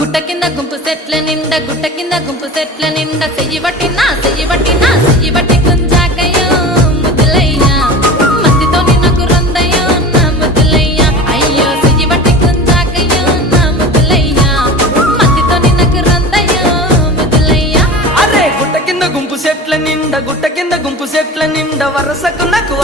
గుట్ట కింద గుంపు సెట్ల నిండా గుట్ట కింద గుంపు సెట్ల నిండా చెయ్యి పట్టినా గుంజాకయ్యో ముద్దులయ్యా మత్తితోని నాకు రందయ్యో నా ముద్దులయ్యా అయ్యో చెయ్యి పట్టి గుంజాకయ్యో నా ముద్దులయ్యా మత్తితోని నాకు రందయ్యో ముద్దులయ్యా అరే గుట్ట కింద గుంపు సెట్ల నిండా వరసకు నాకు